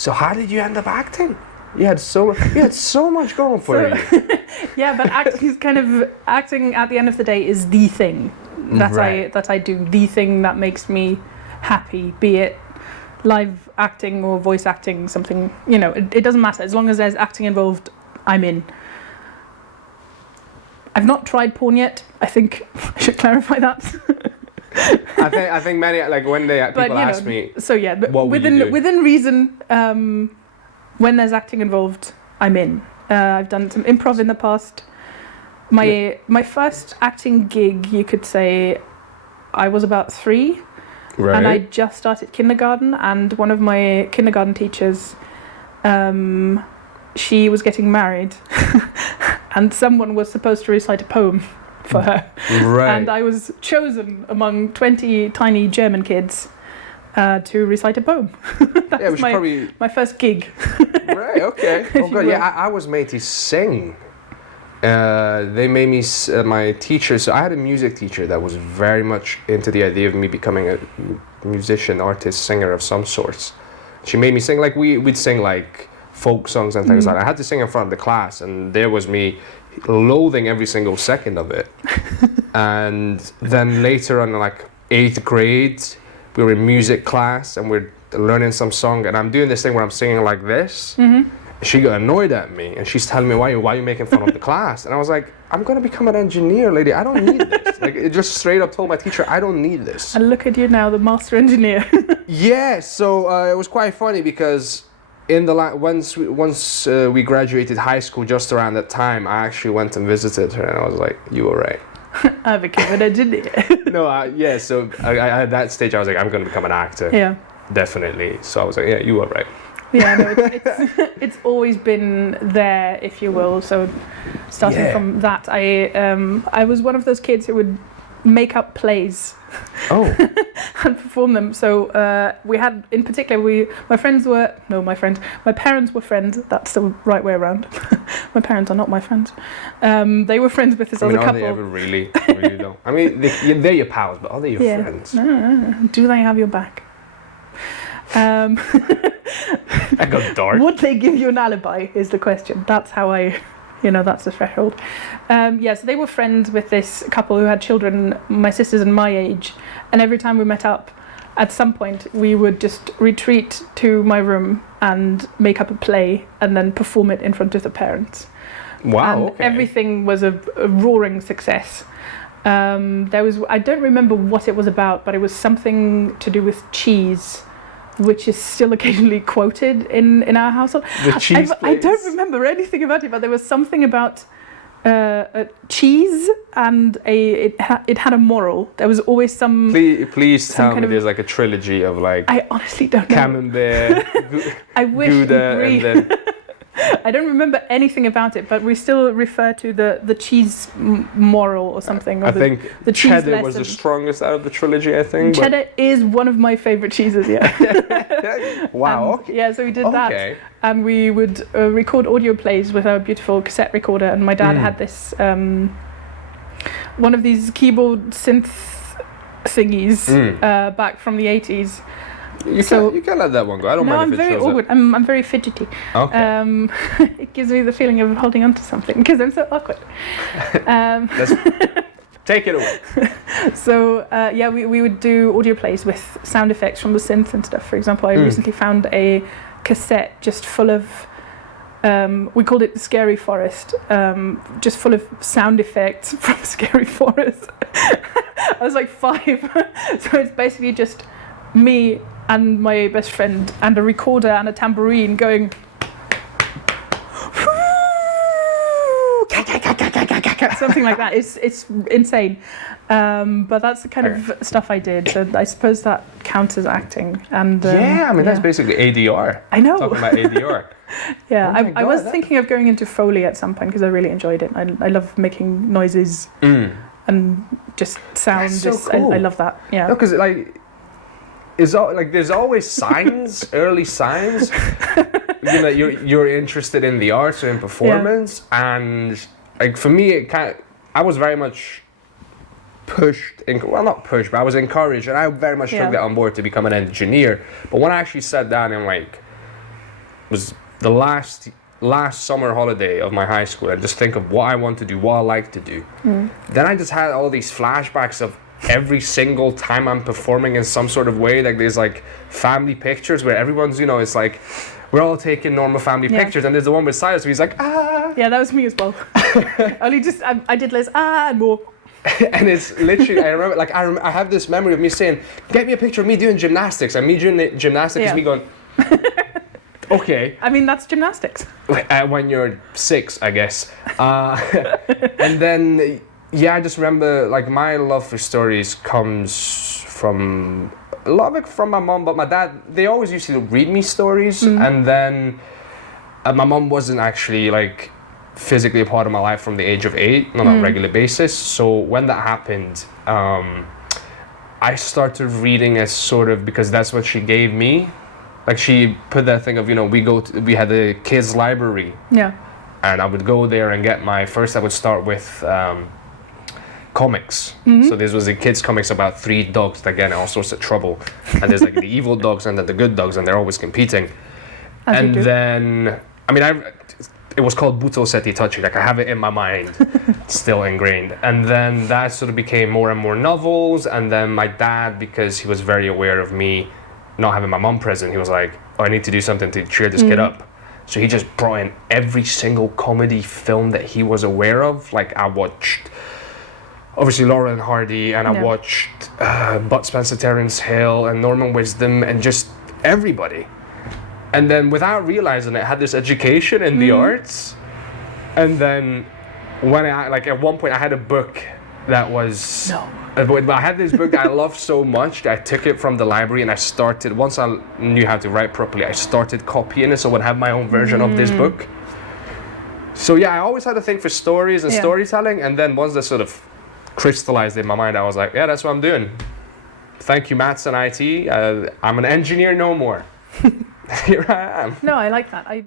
So how did you end up acting? You had so much going for you. Yeah, but acting at the end of the day is the thing that I do, the thing that makes me happy, be it live acting or voice acting, something, it doesn't matter. As long as there's acting involved, I'm in. I've not tried porn yet. I think I should clarify that. I think many, like when people ask me. So yeah, but what within reason, when there's acting involved, I'm in. I've done some improv in the past. My first acting gig, you could say, I was about 3, Right. and I just started kindergarten. And one of my kindergarten teachers, she was getting married, and someone was supposed to recite a poem for her. Right. And I was chosen among 20 tiny German kids to recite a poem. That was my first gig. Right, okay. Oh, good. Yeah, I was made to sing. They made me, my teacher, so I had a music teacher that was very much into the idea of me becoming a musician, artist, singer of some sorts. She made me sing, like we'd sing like folk songs and things like that. I had to sing in front of the class, and there was me loathing every single second of it. And then later on, like 8th grade, we were in music class and we're learning some song, and I'm doing this thing where I'm singing like this. She got annoyed at me, and she's telling me, why are you making fun of the class? And I was like, I'm going to become an engineer, lady. I don't need this. Like, it just straight up told my teacher, I don't need this. And look at you now, the master engineer. Yeah, so it was quite funny because in the once we graduated high school, just around that time, I actually went and visited her, and I was like, you were right. I became an engineer. No, so I at that stage, I was like, I'm going to become an actor. Yeah. Definitely. So I was like, yeah, you were right. Yeah, no, it's always been there, if you will. So starting from that, I was one of those kids who would make up plays. Oh. And perform them. So we had, in particular, my parents were friends. That's the right way around. My parents are not my friends. They were friends with this other couple. Are they ever really though? I mean, they're your pals, but are they your friends? No. Do they have your back? I got dark. Would they give you an alibi is the question. That's how that's the threshold. So they were friends with this couple who had children, my sisters and my age, and every time we met up, at some point we would just retreat to my room and make up a play and then perform it in front of the parents. Wow, and okay. Everything was a roaring success. I don't remember what it was about, but it was something to do with cheese, which is still occasionally quoted in our household. The cheese I don't remember anything about it, but there was something about cheese, and it had a moral. There was always some. Please tell me there's like a trilogy of like. I honestly don't know. Camembert, I wish Gouda, and then. I don't remember anything about it, but we still refer to the cheese moral or something. Or I think the cheese cheddar lesson. was the strongest out of the trilogy, I think. Cheddar is one of my favourite cheeses, yeah. Wow. Okay. Yeah, so we did that. And we would record audio plays with our beautiful cassette recorder. And my dad had this, one of these keyboard synth thingies back from the 80s. You can let that one go. I don't mind if it shows awkward. I'm very fidgety. Okay. It gives me the feeling of holding on to something because I'm so awkward. Take it away. So we would do audio plays with sound effects from the synth and stuff. For example, I recently found a cassette just full of, we called it the Scary Forest, just full of sound effects from Scary Forest. I was like 5, so it's basically just me and my best friend and a recorder and a tambourine going something like that. It's insane, but that's the kind of stuff I did. So I suppose that counts as acting. And that's basically ADR. I know. Talking about ADR. Yeah, I was thinking of going into Foley at some point because I really enjoyed it. I love making noises and just sound. That's so cool. I love that. Yeah. No, because there's always signs, early signs. You're interested in the arts or in performance, and like for me, I was very much pushed. Not pushed, but I was encouraged, and I very much took that on board to become an engineer. But when I actually sat down and like was the last summer holiday of my high school. I just think of what I want to do, what I like to do. Then I just had all these flashbacks of every single time I'm performing in some sort of way. Like there's like family pictures where everyone's, it's like we're all taking normal family pictures, and there's the one with Sylas where he's like, ah. Yeah, that was me as well. I did less and more. And it's literally, I remember, like I have this memory of me saying, get me a picture of me doing gymnastics, and me doing gymnastics is me going, okay. I mean, that's gymnastics. When you're 6, I guess. And then, I just remember, like, my love for stories comes from, a lot of it from my mom, but my dad, they always used to read me stories, and then my mom wasn't actually, like, physically a part of my life from the age of 8 on a regular basis. So when that happened, I started reading as sort of, because that's what she gave me. Like she put that thing of, we had a kids library. Yeah. And I would go there and get first I would start with comics. So this was a kids comics about 3 dogs that get in all sorts of trouble. And there's like the evil dogs and then the good dogs, and they're always competing. And then, it was called Buto Seti Tachi. Like I have it in my mind, still ingrained. And then that sort of became more and more novels. And then my dad, because he was very aware of me not having my mom present, he was like, I need to do something to cheer this kid up. So he just brought in every single comedy film that he was aware of. Like I watched, obviously, Laurel and Hardy, and I watched Bud Spencer, Terence Hill, and Norman Wisdom, and just everybody. And then without realizing it, I had this education in the arts. And then when at one point I had a book that was... I had this book that I loved so much that I took it from the library and I started, once I knew how to write properly, I started copying it so I would have my own version of this book. So I always had a thing for stories and storytelling, and then once that sort of crystallized in my mind, I was like, that's what I'm doing. Thank you, maths and IT. I'm an engineer no more. Here I am. No, I like that.